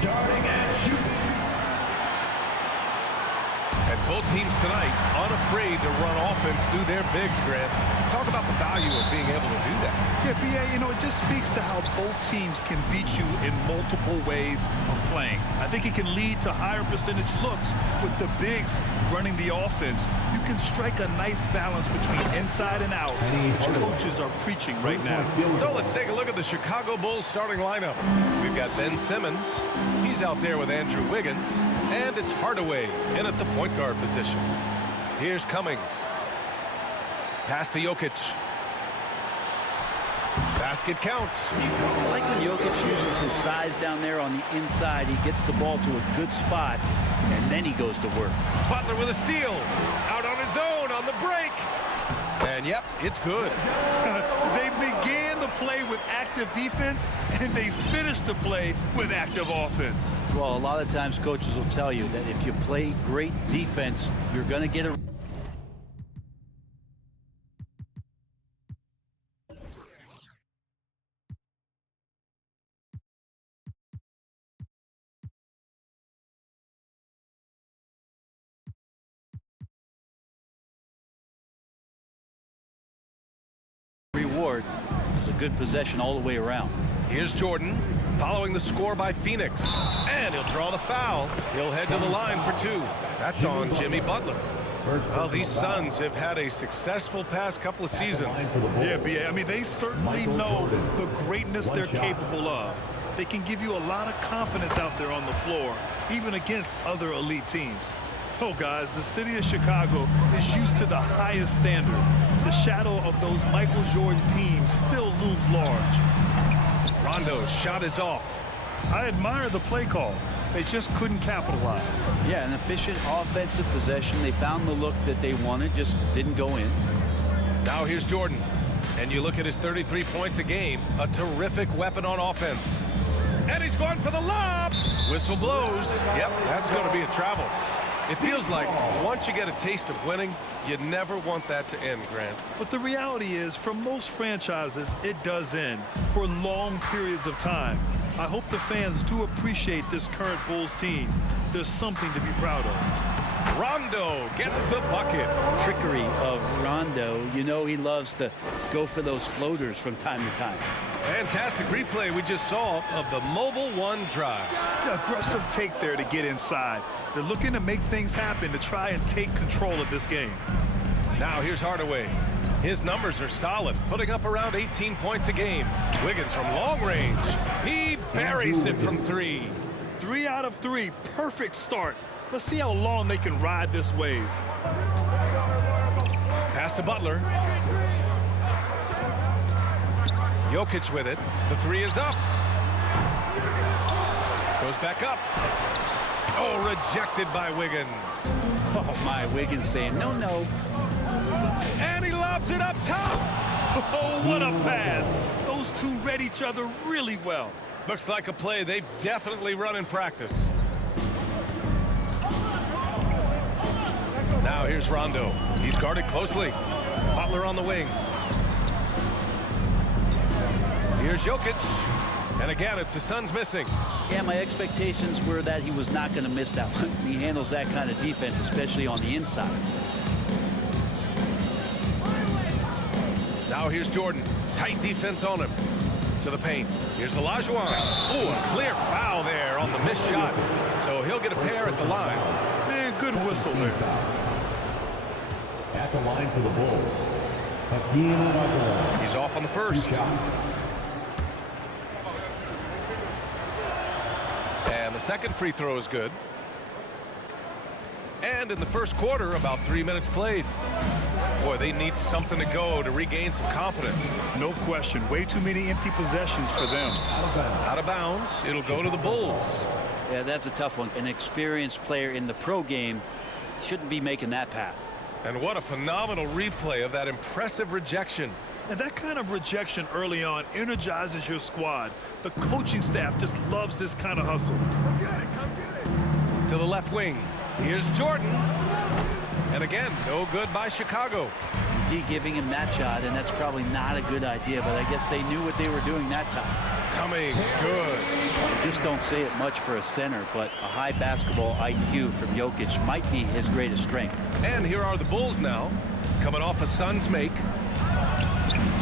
Starting at shoot. And both teams tonight unafraid to run offense through their bigs, Grant. Talk about the value of being able to do that. Yeah, B.A., it just speaks to how both teams can beat you in multiple ways of playing. I think it can lead to higher percentage looks with the bigs running the offense. You can strike a nice balance between inside and out, which coaches are preaching right now. So let's take a look at the Chicago Bulls starting lineup. We've got Ben Simmons. He's out there with Andrew Wiggins. And it's Hardaway in at the point guard position. Here's Cummings. Pass to Jokic. Basket counts. I like when Jokic uses his size down there on the inside. He gets the ball to a good spot, and then he goes to work. Butler with a steal. Out on his own on the break. And, yep, it's good. They began the play with active defense, and they finished the play with active offense. Well, a lot of times coaches will tell you that if you play great defense, you're going to get a reward. It was a good possession all the way around. Here's Jordan following the score by Phoenix. And he'll draw the foul. He'll head to the line for two. That's on Jimmy Butler. Well, these Suns have had a successful past couple of seasons. Yeah, B.A., they certainly know the greatness they're capable of. They can give you a lot of confidence out there on the floor, even against other elite teams. Oh, guys, the city of Chicago is used to the highest standard. The shadow of those Michael Jordan teams still looms large. Rondo's shot is off. I admire the play call. They just couldn't capitalize. Yeah, an efficient offensive possession. They found the look that they wanted, just didn't go in. Now here's Jordan. And you look at his 33 points a game, a terrific weapon on offense. And he's going for the lob. Whistle blows. Yep, that's going to be a travel. It feels like once you get a taste of winning, you never want that to end, Grant. But the reality is, for most franchises, it does end for long periods of time. I hope the fans do appreciate this current Bulls team. There's something to be proud of. Rondo gets the bucket. Trickery of Rondo. You know he loves to go for those floaters from time to time. Fantastic replay we just saw of the Mobile One drive. Aggressive take there to get inside. They're looking to make things happen to try and take control of this game. Now here's Hardaway. His numbers are solid, putting up around 18 points a game. Wiggins from long range. He buries it from three. 3 out of 3. Perfect start. Let's see how long they can ride this wave. Pass to Butler. Jokic with it. The three is up. Goes back up. Oh, rejected by Wiggins. Oh, my. Wiggins saying, no, no. And he lobs it up top. Oh, what a pass. Those two read each other really well. Looks like a play they've definitely run in practice. Now here's Rondo. He's guarded closely. Butler on the wing. Here's Jokic. And again, it's the Suns missing. Yeah, my expectations were that he was not going to miss that one. He handles that kind of defense, especially on the inside. Now here's Jordan. Tight defense on him. To the paint. Here's Olajuwon. Oh, a clear foul there on the missed shot. So he'll get a pair at the line. Man, good whistle there. At the line for the Bulls, Hakeem Olajuwon. He's off on the first. And the second free throw is good. And in the first quarter, about 3 minutes played. Boy, they need something to go to regain some confidence. No question. Way too many empty possessions for them. Out of bounds. It'll go to the Bulls. Yeah, that's a tough one. An experienced player in the pro game shouldn't be making that pass. And what a phenomenal replay of that impressive rejection. And that kind of rejection early on energizes your squad. The coaching staff just loves this kind of hustle. Come get it, come get it. To the left wing. Here's Jordan. And again, no good by Chicago. AD giving him that shot, and that's probably not a good idea, but I guess they knew what they were doing that time. Coming good. I just don't say it much for a center, but a high basketball IQ from Jokic might be his greatest strength. And here are the Bulls now, coming off a Suns make.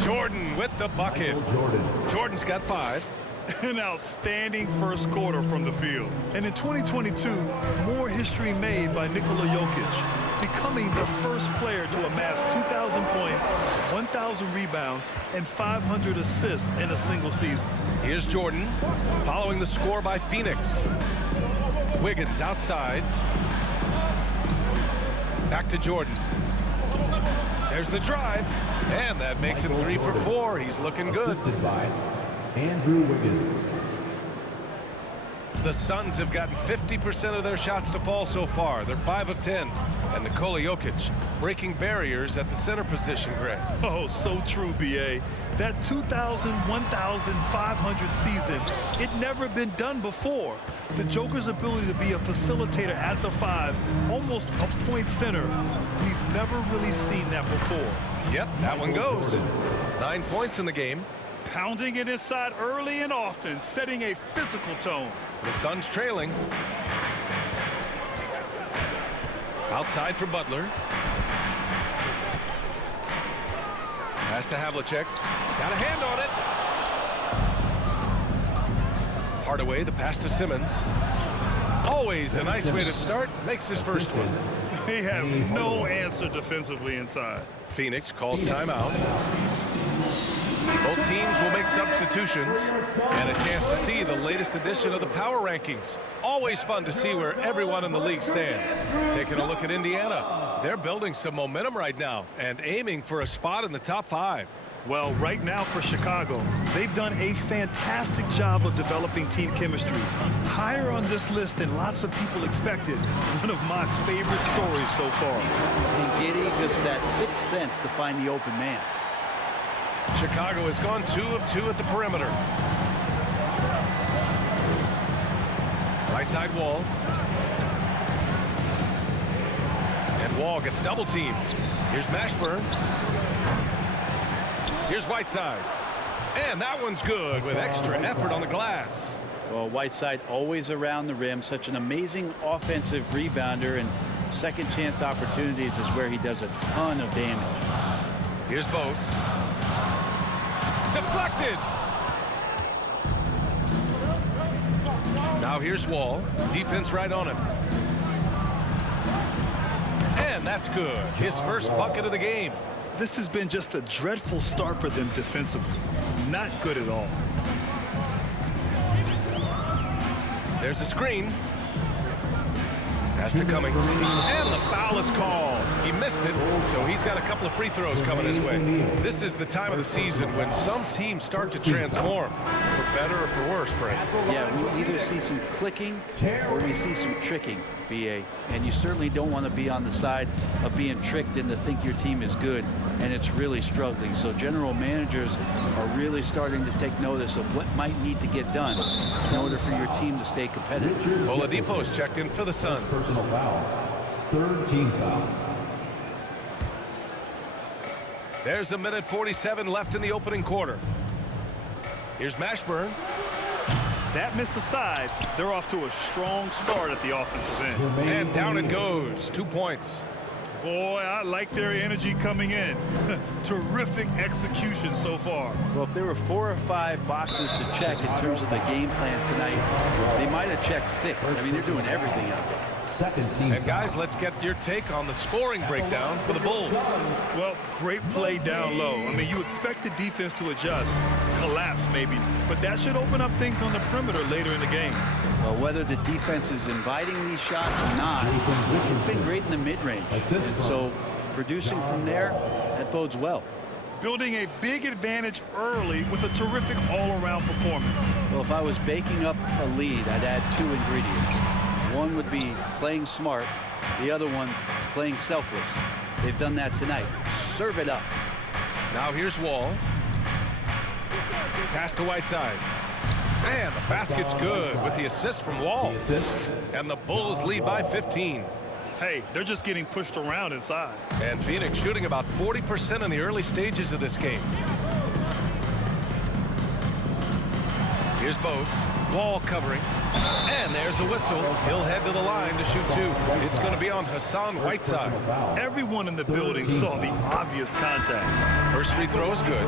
Jordan with the bucket. Jordan's got 5. An outstanding first quarter from the field. And in 2022, more history made by Nikola Jokic, becoming the first player to amass 2,000 points, 1,000 rebounds, and 500 assists in a single season. Here's Jordan, following the score by Phoenix. Wiggins outside. Back to Jordan. There's the drive, and that makes him 3 for 4. He's looking good. Assisted by Andrew Wiggins. The Suns have gotten 50% of their shots to fall so far. They're 5 of 10. And Nikola Jokic breaking barriers at the center position, Greg. Oh, so true, B.A. That 2,000, 1,500 season, it never been done before. The Joker's ability to be a facilitator at the 5, almost a point center, we've never really seen that before. Yep, that one goes. 9 points in the game. Pounding it inside early and often, setting a physical tone. The Suns trailing. Outside for Butler. Pass to Havlicek. Got a hand on it. Hardaway, the pass to Simmons. Always a nice way to start. Makes his first one. They have no answer defensively inside. Phoenix calls timeout. Both teams will make substitutions and a chance to see the latest edition of the power rankings. Always fun to see where everyone in the league stands. Taking a look at Indiana. They're building some momentum right now and aiming for a spot in the top 5. Well, right now for Chicago, they've done a fantastic job of developing team chemistry. Higher on this list than lots of people expected. One of my favorite stories so far. And Giddy, just that 6th sense to find the open man. Chicago has gone 2 of 2 at the perimeter. Right side Wall. And Wall gets double teamed. Here's Mashburn. Here's Whiteside. And that one's good with extra effort on the glass. Well, Whiteside always around the rim. Such an amazing offensive rebounder, and second chance opportunities is where he does a ton of damage. Here's Bogues. Deflected. Now here's Wall. Defense right on him. And that's good. His first bucket of the game. This has been just a dreadful start for them defensively. Not good at all. There's a screen. Pass to Cummings. And the foul is called. He missed it, so he's got a couple of free throws coming his way. This is the time of the season when some teams start to transform, for better or for worse, Brent. Yeah, we either see some clicking or we see some tricking, BA. And you certainly don't want to be on the side of being tricked into think your team is good and it's really struggling. So general managers are really starting to take notice of what might need to get done in order for your team to stay competitive. Oladipo's checked in for the Suns. Personal foul. 3rd team foul. There's a minute 47 left in the opening quarter. Here's Mashburn. That miss aside, they're off to a strong start at the offensive end. And down it goes. 2 points. Boy, I like their energy coming in. Terrific execution so far. Well, if there were 4 or 5 boxes to check in terms of the game plan tonight, they might have checked 6. I mean, they're doing everything out there. 2nd team. And guys, let's get your take on the scoring breakdown for the Bulls. Well, great play down low. I mean, you expect the defense to adjust, collapse maybe, but that should open up things on the perimeter later in the game. Well, whether the defense is inviting these shots or not, they've been great in the mid-range. And so producing from there, that bodes well. Building a big advantage early with a terrific all-around performance. Well, if I was baking up a lead, I'd add 2 ingredients. One would be playing smart, the other one playing selfless. They've done that tonight. Serve it up. Now here's Wall. Pass to Whiteside. And the basket's good with the assist from Wall. And the Bulls lead by 15. Hey, they're just getting pushed around inside. And Phoenix shooting about 40% in the early stages of this game. Here's Bogues. Wall covering. And there's a whistle. He'll head to the line to shoot two. It's going to be on Hassan Whiteside. Everyone in the building saw the obvious contact. First free throw is good.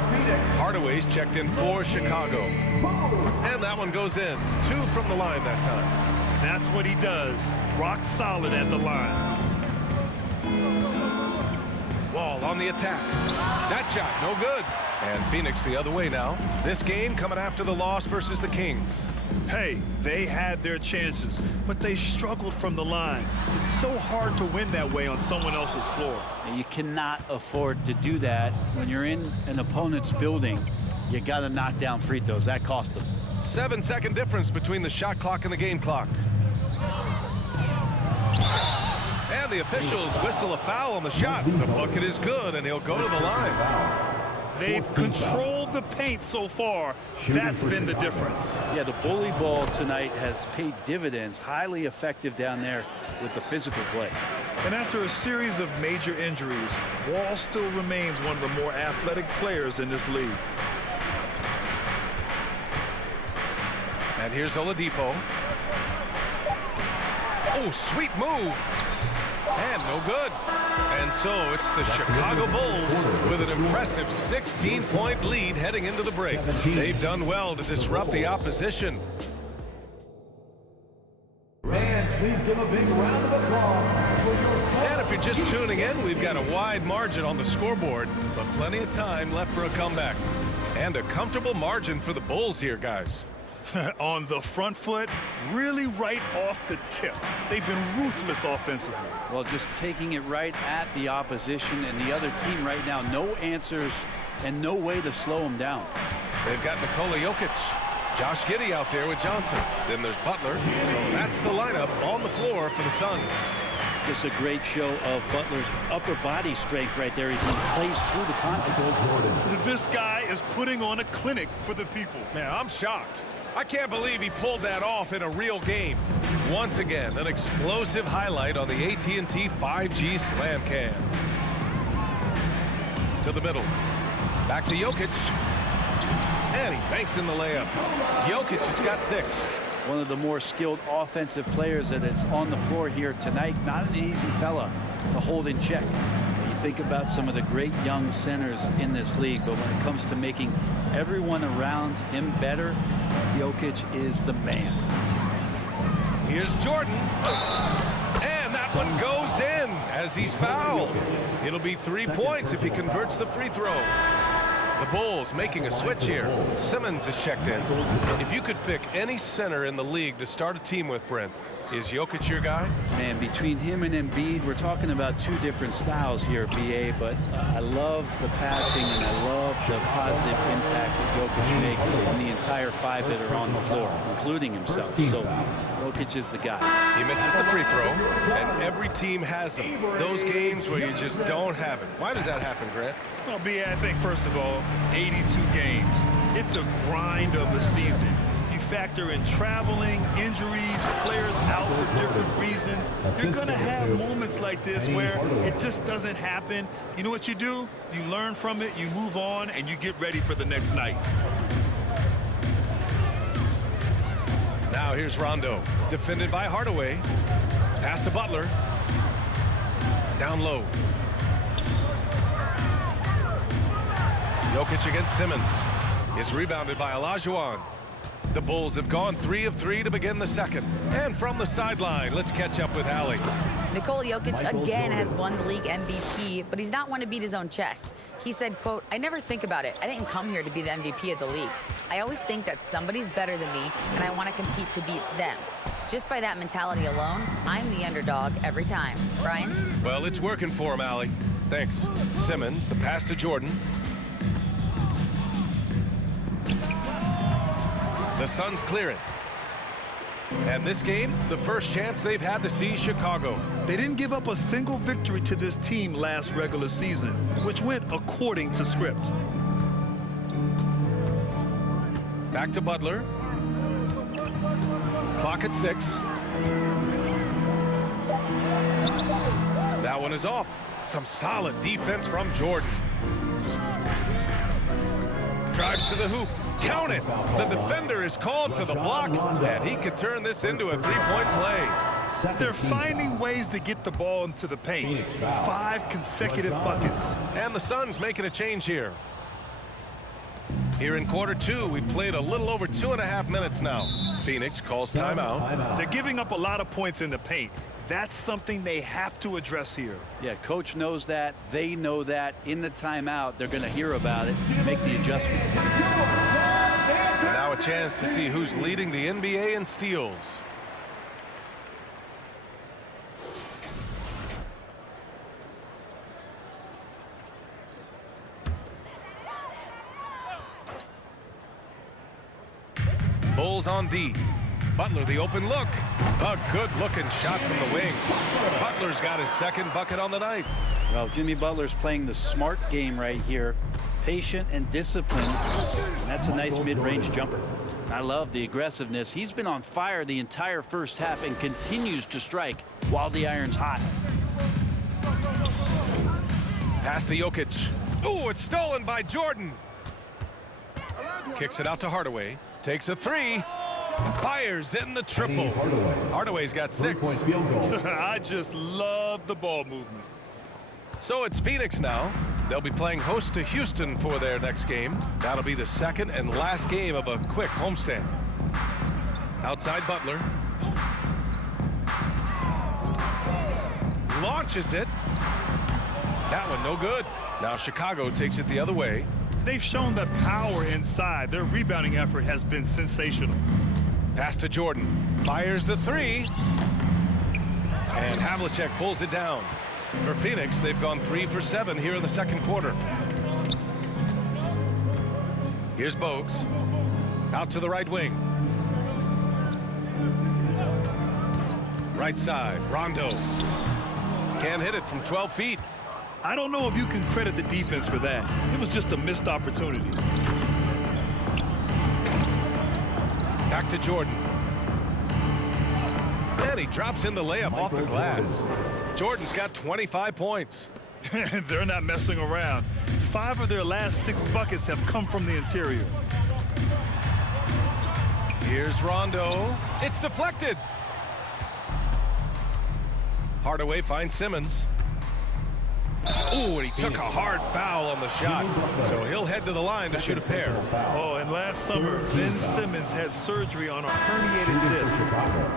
Hardaway's checked in for Chicago. And that one goes in. 2 from the line that time. That's what he does. Rock solid at the line. Wall on the attack. That shot, no good. And Phoenix the other way now. This game coming after the loss versus the Kings. Hey, they had their chances, but they struggled from the line. It's so hard to win that way on someone else's floor. And you cannot afford to do that when you're in an opponent's building. You got to knock down free throws. That cost them. 7-second difference between the shot clock and the game clock. And the officials whistle a foul on the shot. The bucket is good, and he'll go to the line. They've controlled the paint so far. That's been the difference. Yeah, the bully ball tonight has paid dividends. Highly effective down there with the physical play. And after a series of major injuries, Wall still remains one of the more athletic players in this league. And here's Oladipo. Oh, sweet move. And no good. And so it's the Chicago Bulls with an impressive 16-point lead heading into the break. They've done well to disrupt the opposition. Fans, please give a big round of applause for your... And if you're just tuning in, we've got a wide margin on the scoreboard, but plenty of time left for a comeback. And a comfortable margin for the Bulls here, guys. On the front foot, really right off the tip. They've been ruthless offensively. Well, just taking it right at the opposition and the other team right now. No answers and no way to slow them down. They've got Nikola Jokic, Josh Giddey out there with Johnson. Then there's Butler. So that's the lineup on the floor for the Suns. Just a great show of Butler's upper body strength right there as he plays through the contact. This guy is putting on a clinic for the people. Man, I'm shocked. I can't believe he pulled that off in a real game. Once again, an explosive highlight on the AT&T 5G Slam Cam. To the middle. Back to Jokic. And he banks in the layup. Jokic has got 6. One of the more skilled offensive players that is on the floor here tonight. Not an easy fella to hold in check. You think about some of the great young centers in this league, but when it comes to making everyone around him better, Jokic is the man. Here's Jordan. And that one goes in as he's fouled. It'll be 3 points if he converts the free throw. The Bulls making a switch here. Simmons is checked in. If you could pick any center in the league to start a team with, Brent, is Jokic your guy? Man, between him and Embiid, we're talking about 2 different styles here, BA, but I love the passing and I love the positive impact that Jokic makes on the entire 5 that are on the floor, including himself. So Jokic is the guy. He misses the free throw, and every team has them. Those games where you just don't have it. Why does that happen, Grant? Well, B.A., I think, first of all, 82 games. It's a grind of a season. You factor in traveling, injuries, players out for different reasons. You're going to have moments like this where it just doesn't happen. You know what you do? You learn from it, you move on, and you get ready for the next night. Now here's Rondo, defended by Hardaway. Pass to Butler. Down low. Jokic against Simmons. Is rebounded by Olajuwon. The Bulls have gone 3 of 3 to begin the second. And from the sideline, let's catch up with Allie. Nikola Jokic again has won the league MVP, but he's not one to beat his own chest. He said, quote, "I never think about it. I didn't come here to be the MVP of the league. I always think that somebody's better than me, and I want to compete to beat them. Just by that mentality alone, I'm the underdog every time." Brian? Well, it's working for him, Allie. Thanks. Simmons, the pass to Jordan. The Suns clear it. And this game, the first chance they've had to see Chicago. They didn't give up a single victory to this team last regular season, which went according to script. Back to Butler. Clock at 6. That one is off. Some solid defense from Jordan. Drives to the hoop. Count it. The defender is called for the block, and he could turn this into a three-point play. They're finding ways to get the ball into the paint. 5 consecutive buckets. And the Suns making a change here. Here in quarter 2, we played a little over 2.5 minutes now. Phoenix calls timeout. They're giving up a lot of points in the paint. That's something they have to address here. Yeah, coach knows that. They know that. In the timeout, they're going to hear about it, make the adjustment. And now a chance to see who's leading the NBA in steals. Bulls on D. Butler the open look. A good-looking shot from the wing. Butler's got his second bucket on the night. Well, Jimmy Butler's playing the smart game right here. Patient and disciplined. And that's a nice mid-range jumper. I love the aggressiveness. He's been on fire the entire first half and continues to strike while the iron's hot. Pass to Jokic. Ooh, it's stolen by Jordan. Kicks it out to Hardaway. Takes a three. Fires in the triple. Hardaway's got 6. I just love the ball movement. So it's Phoenix now. They'll be playing host to Houston for their next game. That'll be the second and last game of a quick homestand. Outside Butler. Launches it. That one no good. Now Chicago takes it the other way. They've shown that power inside. Their rebounding effort has been sensational. Pass to Jordan. Fires the 3. And Havlicek pulls it down. For Phoenix, they've gone 3 for 7 here in the second quarter. Here's Bogues. Out to the right wing. Right side, Rondo. Can't hit it from 12 feet. I don't know if you can credit the defense for that. It was just a missed opportunity. Back to Jordan. And he drops in the layup off the glass. Jordan's got 25 points. They're not messing around. 5 of their last 6 buckets have come from the interior. Here's Rondo. It's deflected. Hardaway finds Simmons. Ooh, and he took a hard foul on the shot. So he'll head to the line to shoot a pair. Oh, and last summer, Ben Simmons had surgery on a herniated disc.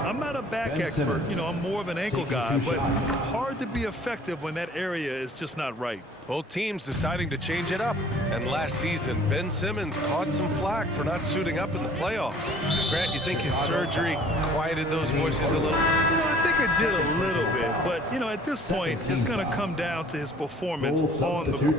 I'm not a back expert, you know, I'm more of an ankle guy, but hard to be effective when that area is just not right. Both teams deciding to change it up. And last season, Ben Simmons caught some flack for not suiting up in the playoffs. Grant, you think his surgery quieted those voices a little? You know, I think it did a little bit, but, you know, at this point, it's going to come down to his performance on the court.